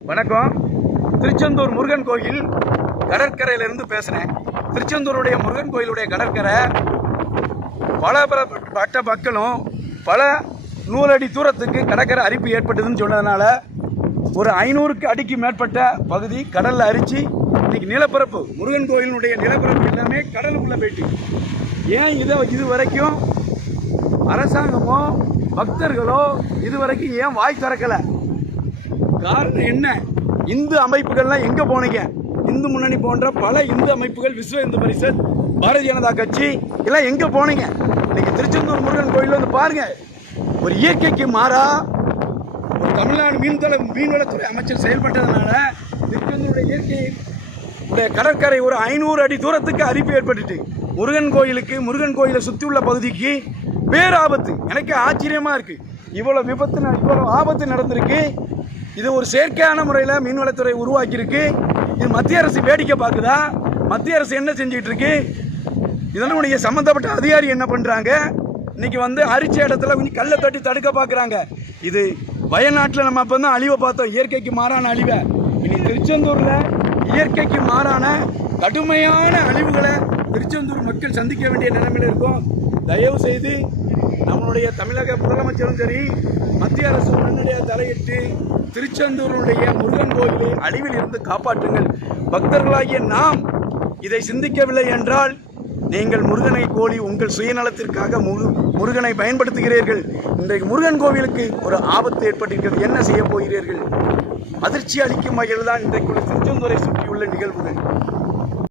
வணக்கம். திருச்செந்தூர் முருகன் கோயில் கடற்கரையிலிருந்து பேசுகிறேன் திருச்செந்தூருடைய முருகன் கோயிலுடைய கடற்கரை பல பல பட்ட மக்களும் பல நூறடி தூரத்துக்கு கடற்கரை அரிப்பு ஏற்பட்டதுன்னு சொன்னதுனால ஒரு ஐநூறுக்கு அடிக்கு மேற்பட்ட பகுதி கடலில் அரிச்சு இன்னைக்கு நிலப்பரப்பு முருகன் கோயிலினுடைய நிலப்பரப்பு எல்லாமே கடலுக்குள்ளே போயிட்டு ஏன் இதை இது வரைக்கும் அரசாங்கமோ பக்தர்களோ இது வரைக்கும் ஏன் வாய் திறக்கலை? காரணம் என்ன? இந்து அமைப்புகள்லாம் எங்கே போனீங்க? இந்து முன்னணி போன்ற பல இந்து அமைப்புகள் விஸ்வ இந்து பரிஷத் பாரதிய ஜனதா கட்சி எல்லாம் எங்கே போனீங்க? இன்னைக்கு திருச்செந்தூர் முருகன் கோயில் வந்து பாருங்க. ஒரு இயற்கைக்கு மாறா ஒரு தமிழ்நாடு மீன்வள மீன்வளத்துறை அமைச்சர் செயல்பட்டதுனால திருச்செந்தூருடைய இயற்கை உடைய கடற்கரை ஒரு ஐநூறு அடி தூரத்துக்கு அரிப்பு ஏற்பட்டுட்டு முருகன் கோயிலுக்கு முருகன் கோயிலை சுற்றி உள்ள பகுதிக்கு பேராபத்து. எனக்கு ஆச்சரியமாக இருக்குது இவ்வளோ விபத்து இவ்வளோ ஆபத்து நடந்திருக்கு. இது ஒரு செயற்கையான முறையில் மீன்வளத்துறை உருவாக்கியிருக்கு. இது மத்திய அரசு வேடிக்கை பார்க்குதா? மத்திய அரசு என்ன செஞ்சுட்டு இருக்கு இதனுடைய சம்மந்தப்பட்ட அதிகாரி என்ன பண்ணுறாங்க இன்னைக்கு வந்து அரிச்ச இடத்துல கொஞ்சம் கல்லை தட்டி தடுக்க பார்க்குறாங்க. இது வயநாட்டில் நம்ம அப்போ தான் அழிவை பார்த்தோம். இயற்கைக்கு மாறான அழிவை. இனி திருச்செந்தூரில் இயற்கைக்கு மாறான கடுமையான அழிவுகளை திருச்செந்தூர் மக்கள் சந்திக்க வேண்டிய நிலைமையில் இருக்கும். தயவு செய்து நம்மளுடைய தமிழக முதலமைச்சரும் சரி மத்திய அரசு உடனடியாக தலையிட்டு திருச்செந்தூருடைய முருகன் கோயிலை அழிவில் இருந்து காப்பாற்றுங்கள். பக்தர்களாகிய நாம் இதை சிந்திக்கவில்லை என்றால் நீங்கள் முருகனை கோழி உங்கள் சுயநலத்திற்காக முரு முருகனை பயன்படுத்துகிறீர்கள். இன்றைக்கு முருகன் கோவிலுக்கு ஒரு ஆபத்து ஏற்பட்டிருக்கிறது. என்ன செய்ய போகிறீர்கள்? அதிர்ச்சி அளிக்கும் வகையில் தான் இன்றைக்குள்ள திருச்செந்தூரை சுற்றியுள்ள நிகழ்வுகள்.